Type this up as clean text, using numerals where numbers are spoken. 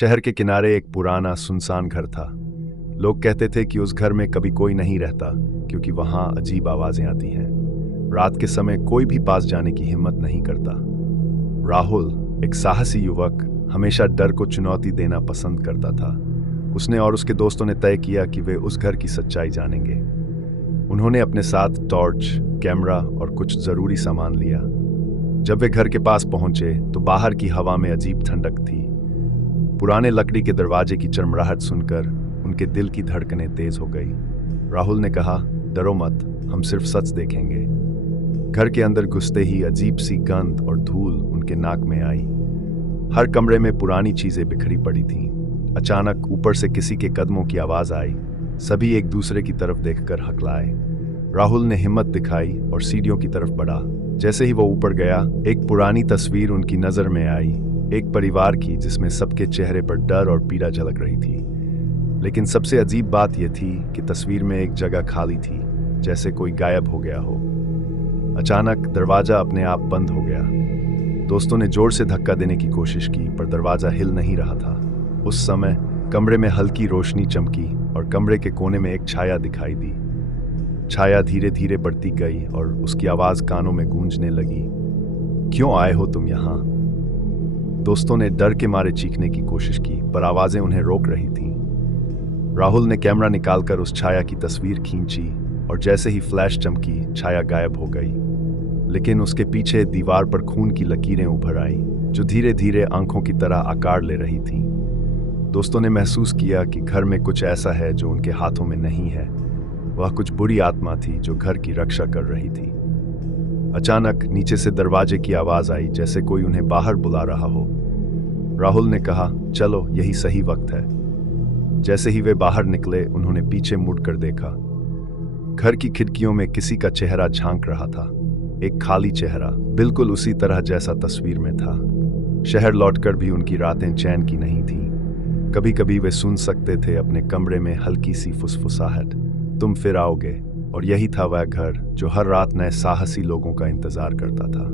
शहर के किनारे एक पुराना सुनसान घर था। लोग कहते थे कि उस घर में कभी कोई नहीं रहता, क्योंकि वहां अजीब आवाजें आती हैं। रात के समय कोई भी पास जाने की हिम्मत नहीं करता। राहुल, एक साहसी युवक, हमेशा डर को चुनौती देना पसंद करता था। उसने और उसके दोस्तों ने तय किया कि वे उस घर की सच्चाई जानेंगे। उन्होंने अपने साथ टॉर्च, कैमरा और कुछ जरूरी सामान लिया। जब वे घर के पास पहुंचे तो बाहर की हवा में अजीब ठंडक थी। पुराने लकड़ी के दरवाजे की चरमराहट सुनकर उनके दिल की धड़कनें तेज हो गई। राहुल ने कहा, डरो मत, हम सिर्फ सच देखेंगे। घर के अंदर घुसते ही अजीब सी गंध और धूल उनके नाक में आई। हर कमरे में पुरानी चीजें बिखरी पड़ी थीं। अचानक ऊपर से किसी के कदमों की आवाज आई। सभी एक दूसरे की तरफ देखकर हकलाए। राहुल ने हिम्मत दिखाई और सीढ़ियों की तरफ बढ़ा। जैसे ही वो ऊपर गया, एक पुरानी तस्वीर उनकी नजर में आई। एक परिवार की जिसमें सबके चेहरे पर डर और पीड़ा झलक रही थी। लेकिन सबसे अजीब बात यह थी कि तस्वीर में एक जगह खाली थी, जैसे कोई गायब हो गया हो। अचानक दरवाजा अपने आप बंद हो गया। दोस्तों ने जोर से धक्का देने की कोशिश की, पर दरवाजा हिल नहीं रहा था। उस समय कमरे में हल्की रोशनी चमकी और कमरे के कोने में एक छाया दिखाई दी। छाया धीरे धीरे बढ़ती गई और उसकी आवाज कानों में गूंजने लगी। क्यों आए हो तुम यहाँ? दोस्तों ने डर के मारे चीखने की कोशिश की, पर आवाजें उन्हें रोक रही थीं। राहुल ने कैमरा निकालकर उस छाया की तस्वीर खींची और जैसे ही फ्लैश चमकी, छाया गायब हो गई। लेकिन उसके पीछे दीवार पर खून की लकीरें उभर आईं, जो धीरे धीरे आंखों की तरह आकार ले रही थीं। दोस्तों ने महसूस किया कि घर में कुछ ऐसा है जो उनके हाथों में नहीं है। वह कुछ बुरी आत्मा थी जो घर की रक्षा कर रही थी। अचानक नीचे से दरवाजे की आवाज आई, जैसे कोई उन्हें बाहर बुला रहा हो। राहुल ने कहा, चलो, यही सही वक्त है। जैसे ही वे बाहर निकले, उन्होंने पीछे मुड़कर देखा। घर की खिड़कियों में किसी का चेहरा झांक रहा था। एक खाली चेहरा, बिल्कुल उसी तरह जैसा तस्वीर में था। शहर लौटकर भी उनकी रातें चैन की नहीं थीं। कभी कभी वे सुन सकते थे अपने कमरे में हल्की सी फुसफुसाहट, तुम फिर आओगे। और यही था वह घर जो हर रात नए साहसी लोगों का इंतजार करता था।